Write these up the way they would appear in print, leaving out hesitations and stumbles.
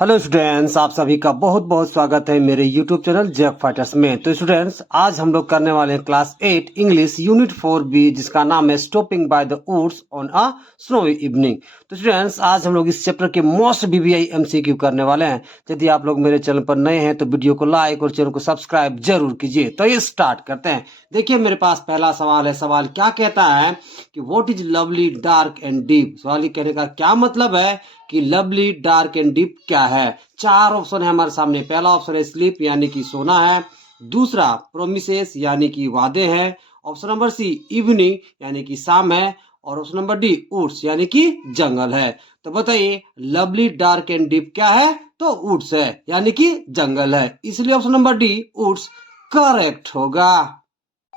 Hello students, आप सभी का बहुत बहुत स्वागत है मेरे यूट्यूब चैनल जैक फाइटर्स में। तो स्टूडेंट्स, आज हम लोग करने वाले हैं क्लास 8 इंग्लिश यूनिट 4 बी, जिसका नाम है stopping by the woods on a snowy evening. तो स्टूडेंट्स, आज हम लोग इस चैप्टर के मोस्ट बीबीआई एमसीक्यू करने वाले हैं। यदि आप लोग मेरे चैनल पर नए हैं तो वीडियो को लाइक और चैनल को सब्सक्राइब जरूर कीजिए। तो ये स्टार्ट करते हैं। देखिए, मेरे पास पहला सवाल है। सवाल क्या कहता है कि what is lovely dark and deep. सवाल ये कहने का क्या मतलब है कि लवली डार्क एंड डीप क्या है। चार ऑप्शन है हमारे सामने। पहला ऑप्शन है स्लीप यानी कि सोना है। दूसरा प्रोमिसेस यानी कि वादे हैं। ऑप्शन नंबर सी इवनिंग यानी कि शाम है। और ऑप्शन नंबर डी वुड्स यानी कि जंगल है। तो बताइए, लवली डार्क एंड डीप क्या है? तो वुड्स है यानी कि जंगल है, इसलिए option number D woods correct होगा।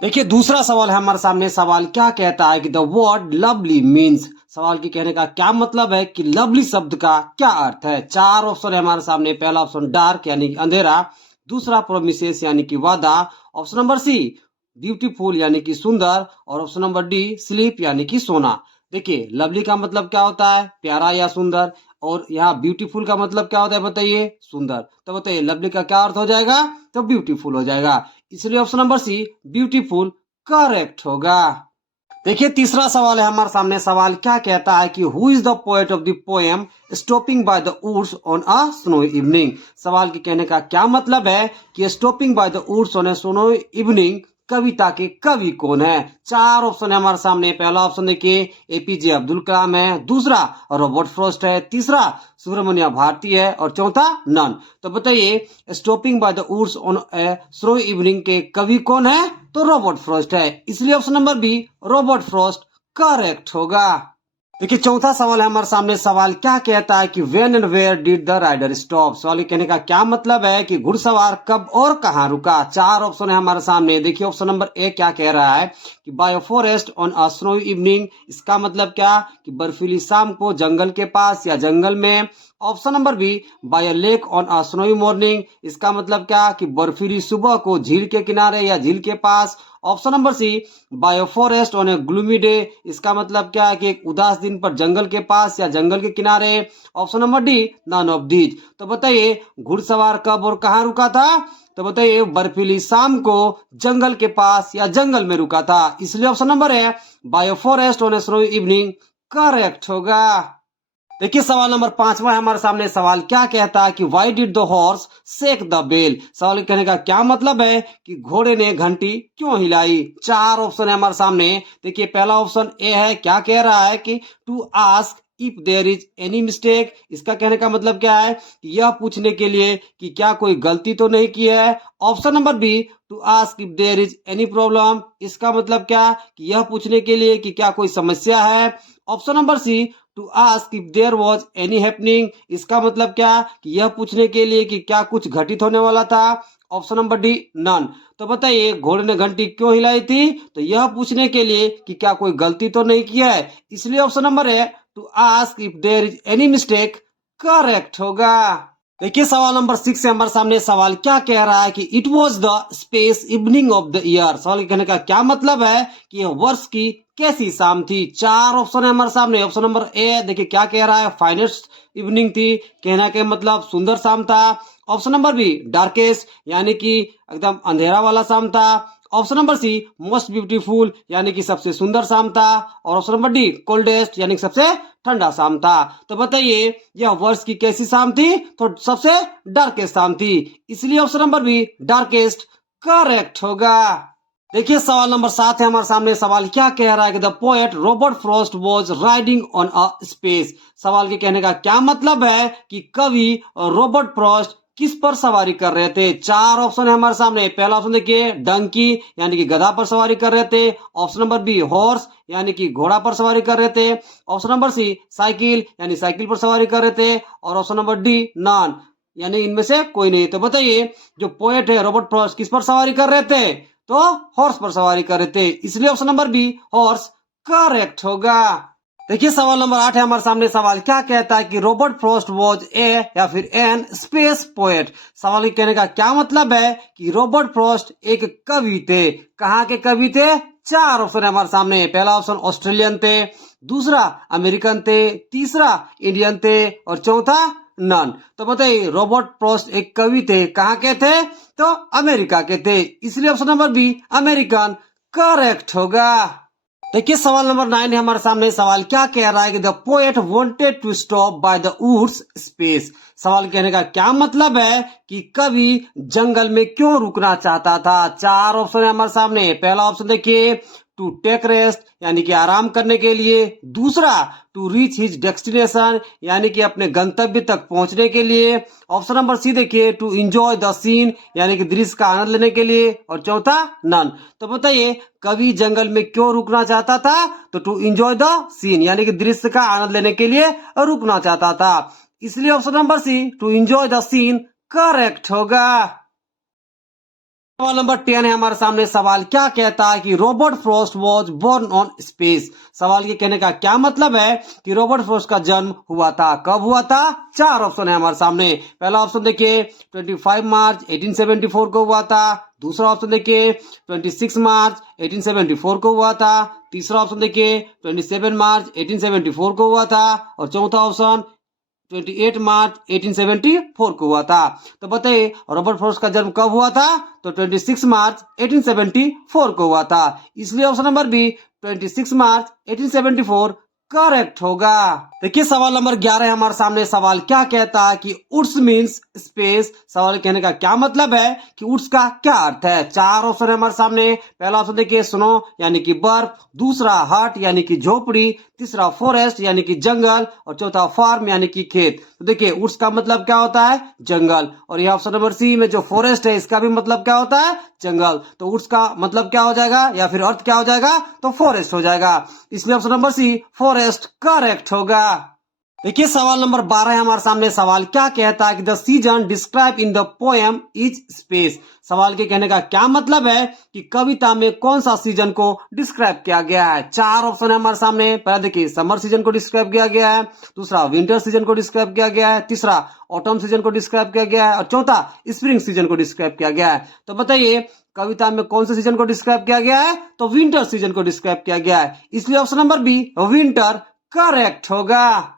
देखिए, दूसरा सवाल है हमारे सामने। सवाल क्या कहता है कि द वर्ड लवली मीन्स। सवाल की कहने का क्या मतलब है कि लवली शब्द का क्या अर्थ है। चार ऑप्शन है हमारे सामने। पहला ऑप्शन डार्क यानी कि अंधेरा। दूसरा प्रोमिसेस यानी कि वादा। ऑप्शन नंबर सी ब्यूटीफुल यानी कि सुंदर। और ऑप्शन नंबर डी स्लीप यानी कि सोना। देखिए, लवली का मतलब क्या होता है? प्यारा या सुंदर। और यहाँ ब्यूटीफुल का मतलब क्या होता है? बताइए, सुंदर। तो बताइए, लवली का क्या अर्थ हो जाएगा? तो ब्यूटीफुल हो जाएगा, इसलिए option number C beautiful correct होगा। देखिए, तीसरा सवाल है हमारे सामने। सवाल क्या कहता है कि who is the poet of the poem stopping by the woods on a snow evening. सवाल के कहने का क्या मतलब है कि stopping by the woods on a snow evening कविता के कवि कौन है। चार ऑप्शन है हमारे सामने। पहला ऑप्शन देखिए एपीजे अब्दुल कलाम है। दूसरा रॉबर्ट फ्रॉस्ट है। तीसरा सुब्रमण्य भारती है। और चौथा नन। तो बताइए, stopping by the woods on a snow evening के कवि कौन है? तो रॉबर्ट फ्रॉस्ट है, इसलिए option number B Robert Frost correct होगा। देखिए, चौथा सवाल है हमारे सामने। सवाल क्या कहता है कि when and where did the rider stop. सवाल ये कहने का क्या मतलब है कि घुड़सवार कब और कहां रुका। चार ऑप्शन है हमारे सामने। देखिए, ऑप्शन नंबर ए क्या कह रहा है कि bye forest on a snow evening. इसका मतलब क्या कि बर्फीली शाम को जंगल के पास या जंगल में। Option number B by lake on a snowy morning. इसका मतलब क्या कि बर्फीली सुबह को झील के किनारे या झील के पास। Option number C by a forest on a gloomy day. इसका मतलब क्या है कि एक उदास दिन पर जंगल के पास या जंगल के किनारे। Option number D none of these. तो बताइए, घुड़सवार कब और कहां रुका था? तो बताइए, बर्फीली शाम को जंगल के पास या जंगल में रुका था, इसलिए ऑप्शन नंबर है bio forest on a snow evening correct होगा। देखिए, सवाल नंबर पांचवा है हमारे सामने। सवाल क्या कहता है कि why did the horse shake the bell. सवाल कहने का क्या मतलब है कि घोड़े ने घंटी क्यों हिलाई। चार ऑप्शन है हमारे सामने। देखिए, पहला ऑप्शन ए है, क्या कह रहा है कि to ask if there is any mistake. इसका कहने का मतलब क्या है कि यह पूछने के लिए कि क्या कोई गलती तो नहीं की है। Option number B to ask if there is any problem. इसका मतलब क्या कि यह पूछने के लिए कि क्या कोई समस्या है। Option number C to ask if there was any happening. इसका मतलब क्या कि यह पूछने के लिए कि क्या कुछ घटित होने वाला था। Option number D none. तो बताइए, घोड़े ने घंटी क्यों हिलाई थी? तो यह पूछने के लिए कि क्या कोई गलती तो नहीं की है, इसलिए ऑप्शन नंबर है to ask if there is any mistake correct होगा। देखिए, सवाल नंबर 6 है हमारे सामने। सवाल क्या कह रहा है कि it was the space evening of the year. सवाल कहने का क्या मतलब है कि यह वर्ष की कैसी शाम थी। चार ऑप्शन है हमारे सामने। ऑप्शन नंबर ए देखिए क्या कह रहा है, फाइनेस्ट इवनिंग थी, कहना के मतलब सुंदर शाम था। ऑप्शन नंबर बी डार्केस्ट यानी कि एकदम अंधेरा वाला शाम था। Option number C most beautiful यानी कि सबसे सुंदर शाम था। और ऑप्शन नंबर डी कोल्डेस्ट यानी कि सबसे ठंडा शाम था। तो बताइए, यह वर्ष की कैसी शाम थी? तो सबसे डार्केस्ट शाम थी, इसलिए option number B darkest correct होगा। देखिए, सवाल नंबर 7 है हमारे सामने। सवाल क्या कह रहा है कि the poet Robert Frost was riding on a space. सवाल के कहने का क्या मतलब है कि कवि रॉबर्ट फ्रॉस्ट किस पर सवारी कर रहे थे। चार ऑप्शन है हमारे सामने। पहला ऑप्शन देखिए डंकी यानी कि गधा पर सवारी कर रहे थे। ऑप्शन नंबर बी हॉर्स यानी कि घोड़ा पर सवारी कर रहे थे। ऑप्शन नंबर सी साइकिल यानी साइकिल पर सवारी कर रहे थे। और ऑप्शन नंबर डी नॉन यानी इनमें से कोई नहीं। तो बताइए, जो पोएट है रॉबर्ट फ्रॉस्ट किस पर सवारी कर रहे थे? तो हॉर्स पर सवारी कर रहे थे, इसलिए option number B horse correct होगा। देखिए, सवाल नंबर 8 है हमारे सामने। सवाल क्या कहता है कि रॉबर्ट फ्रॉस्ट वॉज ए या फिर एन स्पेस पोएट। सवाल कहने का क्या मतलब है कि रॉबर्ट फ्रॉस्ट एक कवि थे। कहाँ के कवि थे? चार ऑप्शन है हमारे सामने। पहला ऑप्शन ऑस्ट्रेलियन थे। दूसरा अमेरिकन थे। तीसरा इंडियन थे। और चौथा नन। तो बताइए रॉबर्ट फ्रॉस्ट एक कवि थे, कहाँ के थे? तो अमेरिका के थे, इसलिए option number B American correct होगा। देखिए सवाल नंबर 9 है हमारे सामने। सवाल क्या कह रहा है कि the poet wanted to stop by the woods space. सवाल कहने का क्या मतलब है कि कवि जंगल में क्यों रुकना चाहता था। चार ऑप्शन है हमारे सामने। पहला ऑप्शन देखिए टू टेक रेस्ट यानी कि आराम करने के लिए। दूसरा टू रीच हिज डेस्टिनेशन यानी कि अपने गंतव्य तक पहुंचने के लिए। ऑप्शन नंबर सी देखिए टू एंजॉय द सीन यानी कि दृश्य का आनंद लेने के लिए। और चौथा नन। तो बताइए कवि जंगल में क्यों रुकना चाहता था? तो टू एंजॉय द सीन यानी कि दृश्य का आनंद लेने के लिए रुकना चाहता था, इसलिए option number C to enjoy the scene correct होगा। सवाल नंबर 10 है हमारे सामने। सवाल क्या कहता है कि Robert Frost was born on space. सवाल के कहने का क्या मतलब है कि रॉबर्ट फ्रॉस्ट का जन्म हुआ था, कब हुआ था? चार ऑप्शन है हमारे सामने। पहला ऑप्शन देखिए 25 मार्च 1874 को हुआ था। दूसरा ऑप्शन देखिए 26 मार्च 1874 को हुआ था। तीसरा ऑप्शन देखिए 27 मार्च 1874 को हुआ था। और चौथा ऑप्शन 28 मार्च 1874 को हुआ था। तो बताइए रॉबर्ट फ्रॉस्ट का जन्म कब हुआ था? तो 26 मार्च 1874 को हुआ था, इसलिए ऑप्शन नंबर बी 26 मार्च 1874 करेक्ट होगा। देखिए सवाल नंबर 11 है हमारे सामने। सवाल क्या कहता है कि उड्स मीन्स स्पेस। सवाल कहने का क्या मतलब है कि उड्स का क्या अर्थ है? चार ऑप्शन है हमारे सामने। पहला ऑप्शन देखिए स्नो यानी कि बर्फ। दूसरा हट यानी कि झोपड़ी। तीसरा फॉरेस्ट यानी कि जंगल। और चौथा फार्म यानी कि खेत। तो देखिए उड्स का मतलब क्या होता है? जंगल। और यह ऑप्शन नंबर सी में जो फॉरेस्ट है इसका भी मतलब क्या होता है? जंगल। तो उड्स का मतलब क्या हो जाएगा या फिर अर्थ क्या हो जाएगा? तो फॉरेस्ट हो जाएगा, इसलिए option number C forest correct होगा। देखिए सवाल नंबर 12 है हमारे सामने। सवाल क्या कहता है कि the season describe in the poem is space. सवाल के कहने का क्या मतलब है कि कविता में कौन सा सीजन को डिस्क्राइब किया गया है? चार ऑप्शन है हमारे सामने। पहला देखिए समर सीजन को डिस्क्राइब किया गया है। दूसरा विंटर सीजन को डिस्क्राइब किया गया है। तीसरा ऑटम सीजन को डिस्क्राइब किया गया है। और चौथा स्प्रिंग सीजन को डिस्क्राइब किया गया है। तो बताइए कविता में कौन से सीजन को डिस्क्राइब किया गया है? तो विंटर सीजन को डिस्क्राइब किया गया है, इसलिए option number B winter correct होगा।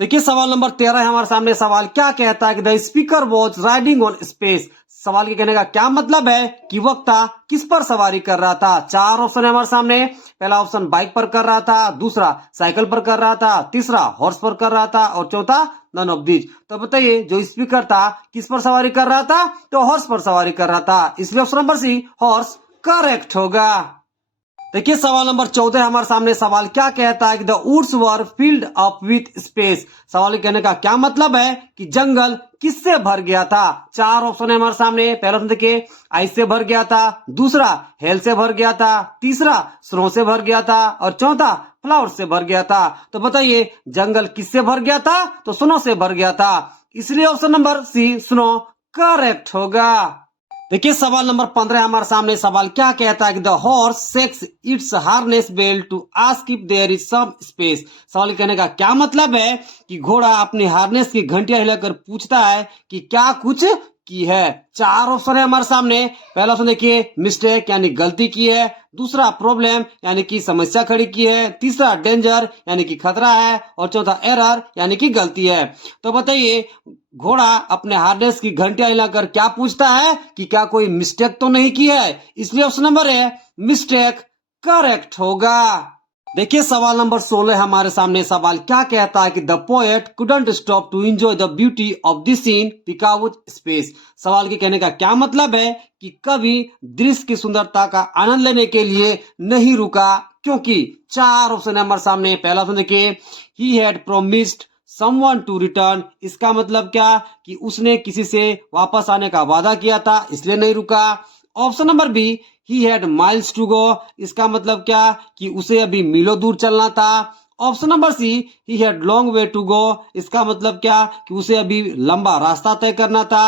देखिए सवाल नंबर 13 है हमारे सामने। सवाल क्या कहता है कि the speaker was riding on space. सवाल के कहने का क्या मतलब है कि वक्ता किस पर सवारी कर रहा था? चार ऑप्शन है हमारे सामने। पहला ऑप्शन बाइक पर कर रहा था। दूसरा साइकिल पर कर रहा था। तीसरा हॉर्स पर कर रहा था। और चौथा नन ऑफ दीज। तो बताइए जो स्पीकर था किस पर सवारी कर रहा था? तो हॉर्स पर सवारी कर रहा था, इसलिए option number C horse correct होगा। देखिए सवाल नंबर 14 हमारे सामने। सवाल क्या कहता है कि the woods were filled up with space. सवाल कहने का क्या मतलब है कि जंगल किससे भर गया था? चार ऑप्शन है हमारे सामने। पहला ऑप्शन देखिए आइस से भर गया था। दूसरा हेल से भर गया था। तीसरा स्नो से भर गया था। और चौथा फ्लावर से भर गया था। तो बताइए जंगल किससे भर गया था? तो स्नो से भर गया था, इसलिए option number C snow correct होगा। देखिए सवाल नंबर 15 हमारे सामने। सवाल क्या कहता है कि the horse shakes its harness belt to ask if there is some space. सवाल कहने का क्या मतलब है कि घोड़ा अपने हार्नेस की घंटियां हिलाकर पूछता है कि क्या कुछ की है। चार ऑप्शन है हमारे सामने। पहला ऑप्शन देखिए मिस्टेक यानी गलती की है। दूसरा प्रॉब्लम यानी कि समस्या खड़ी की है। तीसरा डेंजर यानी कि खतरा है। और चौथा एरर यानी कि गलती है। तो बताइए घोड़ा अपने हार्नेस की घंटियां हिलाकर क्या पूछता है कि क्या कोई मिस्टेक तो नहीं की है, इसलिए ऑप्शन नंबर है मिस्टेक करेक्ट होगा। देखिए सवाल नंबर 16 हमारे सामने। सवाल क्या कहता है कि the poet couldn't stop to enjoy the beauty of the scene because space. सवाल के कहने का क्या मतलब है कि कवि दृश्य की सुंदरता का आनंद लेने के लिए नहीं रुका, क्योंकि चार ऑप्शन है हमारे सामने। पहला ऑप्शन देखिए he had promised someone to return. इसका मतलब क्या कि उसने किसी से वापस आने का वादा किया था, इसलिए नहीं रुका। Option number B he had miles to go. इसका मतलब क्या कि उसे अभी मीलों दूर चलना था। Option number C he had long way to go. इसका मतलब क्या कि उसे अभी लंबा रास्ता तय करना था।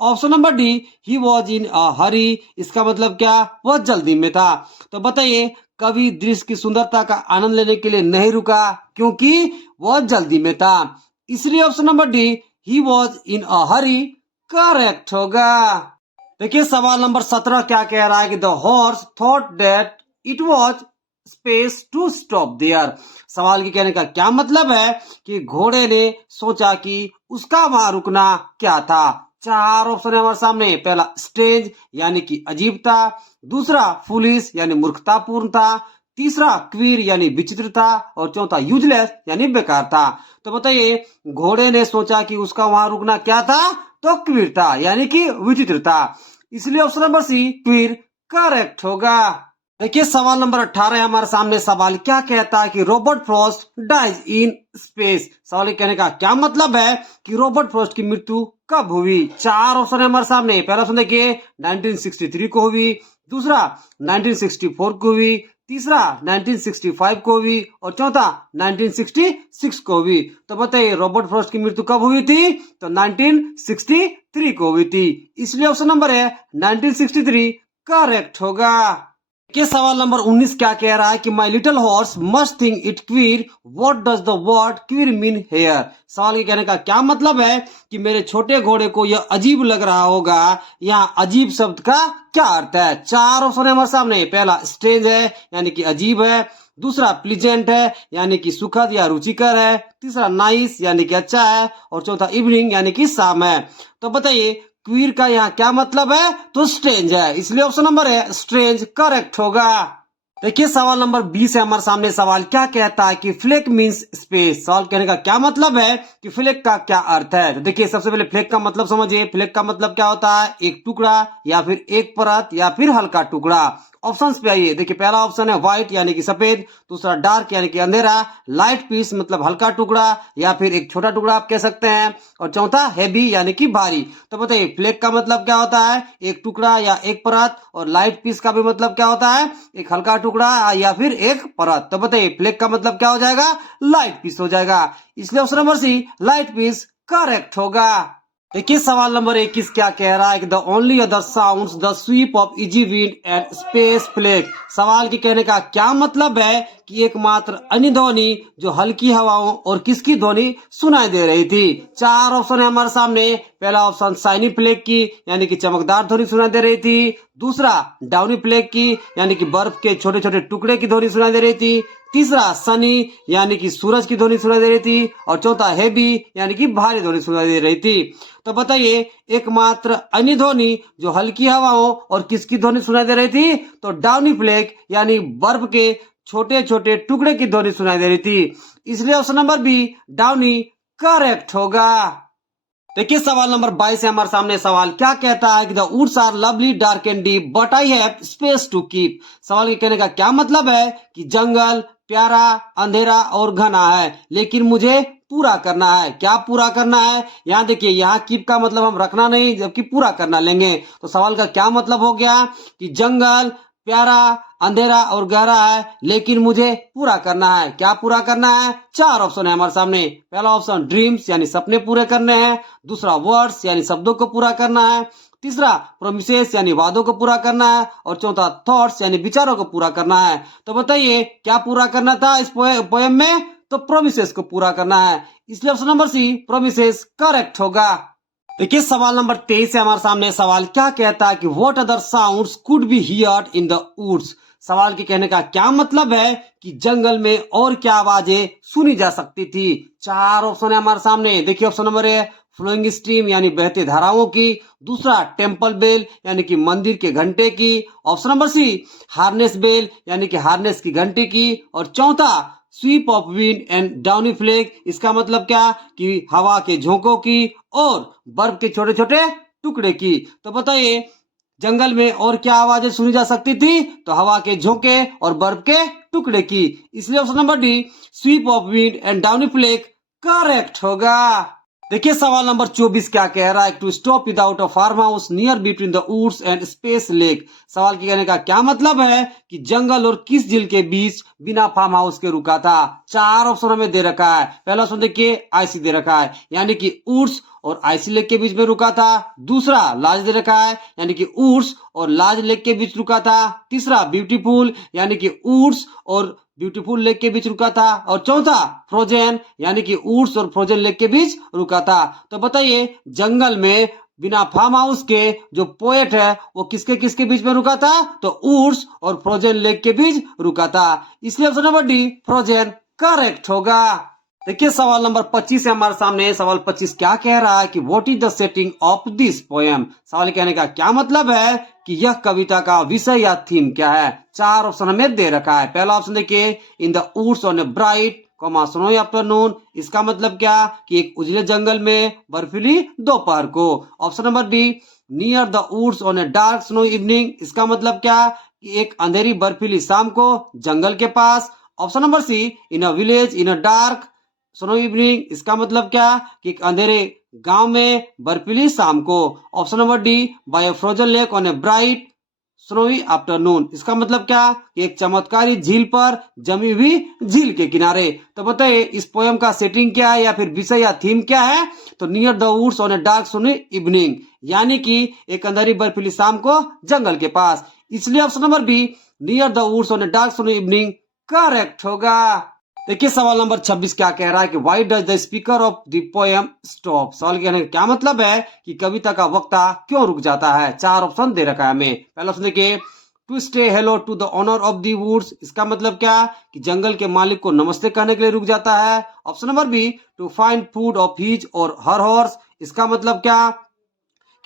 Option number D he was in a hurry. इसका मतलब क्या? वह जल्दी में था। तो बताइए कवि दृश्य की सुंदरता का आनंद लेने के लिए नहीं रुका, क्योंकि वह जल्दी में था, इसलिए option number D he was in a Hari correct होगा। देखिए सवाल नंबर 17 क्या कह रहा है कि the horse thought that it was space to stop there. सवाल के कहने का क्या मतलब है कि घोड़े ने सोचा कि उसका वहां रुकना क्या था। चार ऑप्शन है हमारे सामने। पहला स्ट्रेंज यानी कि अजीब था, दूसरा फुलिश यानी मूर्खतापूर्ण था, तीसरा क्वीर यानी विचित्र था, और चौथा यूजलेस यानी बेकार था। तो बताइए, घोड़े ने सोचा कि उसका वहां रुकना क्या था, तो क्वीर था यानी कि विचित्र था। इसलिए option number C queer correct होगा। देखिए सवाल नंबर 18 है हमारे सामने। सवाल क्या कहता है कि Robert Frost dies in space. सवाल कहने का क्या मतलब है कि रॉबर्ट फ्रॉस्ट की मृत्यु कब हुई। चार ऑप्शन है हमारे सामने। पहला ऑप्शन देखिए 1963 को हुई, दूसरा 1964 को हुई, तीसरा 1965 को हुई, और चौथा 1966 को हुई। तो बताइए रॉबर्ट फ्रॉस्ट की मृत्यु कब हुई थी, तो 1963 को हुई थी। इसलिए ऑप्शन नंबर है 1963 करेक्ट होगा। के सवाल नंबर 19 क्या कह रहा है कि my little horse must think it queer, what does the word queer mean here. सवाल के कहने का क्या मतलब है कि मेरे छोटे घोड़े को यह अजीब लग रहा होगा, यहाँ अजीब शब्द का क्या अर्थ है। चार ऑप्शन है हमारे सामने। पहला स्ट्रेंज है यानी कि अजीब है, दूसरा प्लीजेंट है यानी कि सुखद या रुचिकर है, तीसरा नाइस यानी कि अच्छा है, और चौथा इवनिंग यानी कि शाम है। तो बताइए क्वीर का यहाँ क्या मतलब है, तो स्ट्रेंज है। इसलिए ऑप्शन नंबर है स्ट्रेंज करेक्ट होगा। देखिए सवाल नंबर 20 है हमारे सामने। सवाल क्या कहता है कि फ्लेक मींस स्पेस। सवाल कहने का क्या मतलब है कि फ्लेक का क्या अर्थ है। तो देखिए सबसे पहले फ्लेक का मतलब समझिए। फ्लेक का मतलब क्या होता है, एक टुकड़ा या फिर एक परत या फिर हल्का टुकड़ा। ऑप्शंस पे आइए। देखिए पहला ऑप्शन है व्हाइट यानी कि सफेद, दूसरा डार्क यानी कि अंधेरा, लाइट पीस मतलब हल्का टुकड़ा या फिर एक छोटा टुकड़ा आप कह सकते हैं, और चौथा हैवी यानी कि भारी। तो बताइए फ्लेक का मतलब क्या होता है, एक टुकड़ा या एक परत, और लाइट पीस का भी मतलब क्या होता है, एक हल्का टुकड़ा या फिर एक परत। तो बताइए फ्लेक का मतलब क्या हो जाएगा, लाइट पीस हो जाएगा। इसलिए option number C light piece correct होगा। देखिए सवाल नंबर 21 क्या कह रहा है कि the only other sounds the sweep of easy wind and space flake. सवाल के कहने का क्या मतलब है कि एकमात्र अन्य ध्वनि जो हल्की हवाओं और किसकी ध्वनि सुनाई दे रही थी। चार ऑप्शन है हमारे सामने। पहला ऑप्शन शाइनी फ्लेक की यानी कि चमकदार ध्वनि सुनाई दे रही थी, दूसरा डाउनी फ्लेक की यानी कि बर्फ के छोटे छोटे टुकड़े की ध्वनि सुनाई दे रही थी, तीसरा सनी यानी कि सूरज की ध्वनि सुनाई दे रही थी, और चौथा हैवी यानी कि भारी ध्वनि सुनाई दे रही थी। तो बताइए एकमात्र अन्य ध्वनि जो हल्की हवाओं और किसकी ध्वनि सुनाई दे रही थी, तो डाउनी फ्लेक यानी बर्फ के छोटे छोटे टुकड़े की ध्वनि सुनाई दे रही थी। इसलिए option number B downy correct होगा। देखिए सवाल नंबर 22 है हमारे सामने। सवाल क्या कहता है कि the woods are lovely dark and deep but I have space to keep. सवाल के कहने का क्या मतलब है कि जंगल प्यारा, अंधेरा और घना है, लेकिन मुझे पूरा करना है। क्या पूरा करना है, यहाँ देखिए, यहाँ कीप का मतलब हम रखना नहीं जबकि पूरा करना लेंगे। तो सवाल का क्या मतलब हो गया कि जंगल प्यारा, अंधेरा और गहरा है, लेकिन मुझे पूरा करना है। क्या पूरा करना है, चार ऑप्शन है हमारे सामने। पहला ऑप्शन ड्रीम्स यानी सपने पूरे करने हैं, दूसरा वर्ड्स यानी शब्दों को पूरा करना है, तीसरा प्रोमिसेस यानी वादों को पूरा करना है, और चौथा थॉट्स यानी विचारों को पूरा करना है। तो बताइए क्या पूरा करना था इस पोएम में, तो प्रोमिसेस को पूरा करना है। इसलिए option number C promises correct होगा। देखिए सवाल नंबर 23 है हमारे सामने। सवाल क्या कहता है कि what other sounds could be heard in the woods. सवाल के कहने का क्या मतलब है कि जंगल में और क्या आवाजें सुनी जा सकती थी। चार ऑप्शन है हमारे सामने। देखिए option number A flowing stream यानी बहते धाराओं की, दूसरा टेम्पल बेल यानी कि मंदिर के घंटे की, option number C harness bell यानी कि हार्नेस की घंटी की, और चौथा sweep of wind and downy flake. इसका मतलब क्या कि हवा के झोंकों की और बर्फ के छोटे छोटे टुकड़े की। तो बताइए जंगल में और क्या आवाजें सुनी जा सकती थी, तो हवा के झोंके और बर्फ के टुकड़े की। इसलिए option number D sweep of wind and downy flake correct होगा। देखिए सवाल नंबर 24 क्या कह रहा है, to stop without a farm house near between the woods and space lake. सवाल के कहने का क्या मतलब है कि जंगल और किस झील के बीच बिना फार्म हाउस के रुका था। चार ऑप्शन हमें दे रखा है। पहला ऑप्शन देखिए आईसी दे रखा है यानी कि वुड्स और आईसी लेक के बीच में रुका था, दूसरा लार्ज दे रखा है यानी कि वुड्स और लार्ज लेक के बीच रुका था, तीसरा ब्यूटीफुल यानी कि वुड्स और ब्यूटीफुल लेक के बीच रुका था, और चौथा फ्रोजन यानी कि वुड्स और फ्रोजन लेक के बीच रुका था। तो बताइए जंगल में बिना फार्म हाउस के जो पोएट है वो किसके किसके बीच में रुका था, तो ऊर्स और फ्रोजन लेक के बीच रुका था। इसलिए option number D frozen correct होगा। देखिए सवाल नंबर 25 है हमारे सामने। सवाल 25 क्या कह रहा है कि what is the setting of this poem. सवाल कहने का क्या मतलब है कि यह कविता का विषय या थीम क्या है। चार ऑप्शन हमें दे रखा है। पहला ऑप्शन देखिए, in the woods on a bright snowy afternoon. इसका मतलब क्या कि एक उजले जंगल में बर्फीली दोपहर को। Option number D, near the woods on a dark snow evening. इसका मतलब क्या कि एक अंधेरी बर्फीली शाम को जंगल के पास। Option number C, in a village in a dark snow evening. इसका मतलब क्या कि एक अंधेरे गांव में बर्फीली शाम को। Option number D, by a frozen lake on a bright snowy afternoon. इसका मतलब क्या कि एक चमत्कारी झील पर जमी हुई झील के किनारे। तो बताइए इस पोएम का सेटिंग क्या है या फिर विषय या थीम क्या है। तो near the woods on a dark snow evening, यानी कि एक अंधेरी बर्फीली शाम को जंगल के पास। इसलिए option number B, near the woods on a dark snow evening correct होगा। देखिए सवाल नंबर 26 क्या कह रहा है कि why does the speaker of the poem stop. सवाल कहने का क्या मतलब है कि कविता का वक्ता क्यों रुक जाता है। चार ऑप्शन दे रखा है हमें। पहला ऑप्शन देखिए, to stay hello to the honour of the woods. इसका मतलब क्या कि जंगल के मालिक को नमस्ते कहने के लिए रुक जाता है। Option number B, to find food of his or her horse. इसका मतलब क्या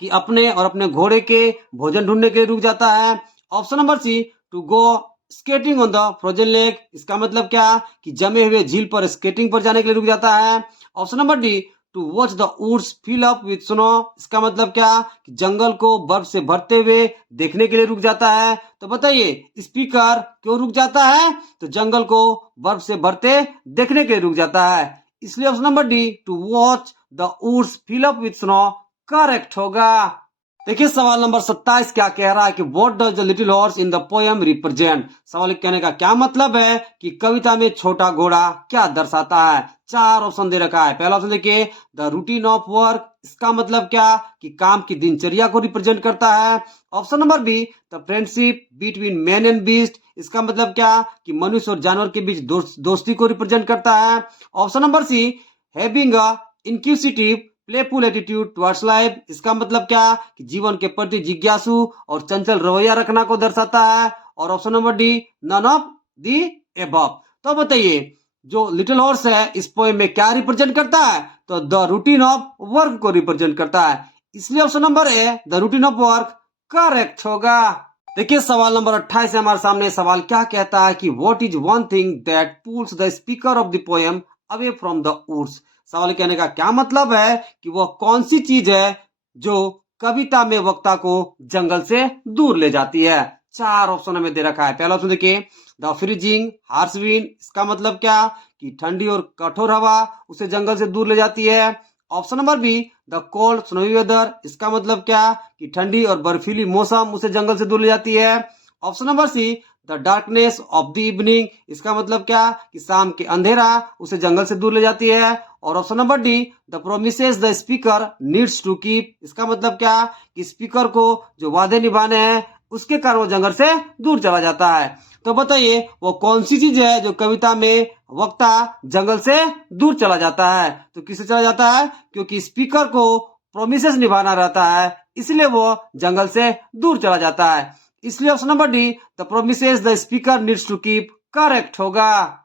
कि अपने और अपने घोड़े के भोजन ढूंढने के लिए रुक जाता है। Option number C, to go skating on the frozen lake. इसका मतलब क्या कि जमे हुए झील पर स्केटिंग पर जाने के लिए रुक जाता है। Option number D, to watch the woods fill up with snow. इसका मतलब क्या कि जंगल को बर्फ से भरते हुए देखने के लिए रुक जाता है। तो बताइए स्पीकर क्यों रुक जाता है, तो जंगल को बर्फ से भरते देखने के लिए रुक जाता है। इसलिए option number D, to watch the woods fill up with snow correct होगा। देखिए सवाल नंबर 27 क्या कह रहा है कि what does the little horse in the poem represent. सवाल कहने का क्या मतलब है कि कविता में छोटा घोड़ा क्या दर्शाता है। चार ऑप्शन दे रखा है। पहला ऑप्शन देखिए, द रूटीन ऑफ वर्क। इसका मतलब क्या कि काम की दिनचर्या को रिप्रेजेंट करता है। Option number B, the friendship between man and beast. इसका मतलब क्या कि मनुष्य और जानवर के बीच दोस्ती को रिप्रेजेंट करता है। Option number C, having a inquisitive playful attitude towards life. इसका मतलब क्या कि जीवन के प्रति जिज्ञासु और चंचल रवैया रखना को दर्शाता है। और option number D, none of the above. तो बताइए जो लिटिल हॉर्स है इस पोएम में क्या रिप्रेजेंट करता है, तो द रूटीन ऑफ वर्क को रिप्रेजेंट करता है। इसलिए option number A, the routine of work correct होगा। देखिए सवाल नंबर 28 है हमारे सामने। सवाल क्या कहता है कि what is one thing that pulls the speaker of the poem away from the woods. सवाल कहने का क्या मतलब है कि वह कौन सी चीज है जो कविता में वक्ता को जंगल से दूर ले जाती है। चार ऑप्शन हमें दे रखा है। पहला ऑप्शन देखिए, द फ्रीजिंग हार्श विंड। इसका मतलब क्या कि ठंडी और कठोर हवा उसे जंगल से दूर ले जाती है। Option number B, the cold snowy weather. इसका मतलब क्या कि ठंडी और बर्फीली मौसम उसे जंगल से दूर ले जाती है। Option number C, the darkness of the evening. इसका मतलब क्या कि शाम के अंधेरा उसे जंगल से दूर ले जाती है। और option number D, the promises the speaker needs to keep. इसका मतलब क्या कि स्पीकर को जो वादे निभाने हैं उसके कारण वो जंगल से दूर चला जाता है। तो बताइए वो कौन सी चीज है जो कविता में वक्ता जंगल से दूर चला जाता है। तो किससे चला जाता है, क्योंकि स्पीकर को प्रोमिसेस निभाना रहता है इसलिए वो जंगल से दूर चला जाता है। इसलिए option number D, the promises the speaker needs to keep correct होगा।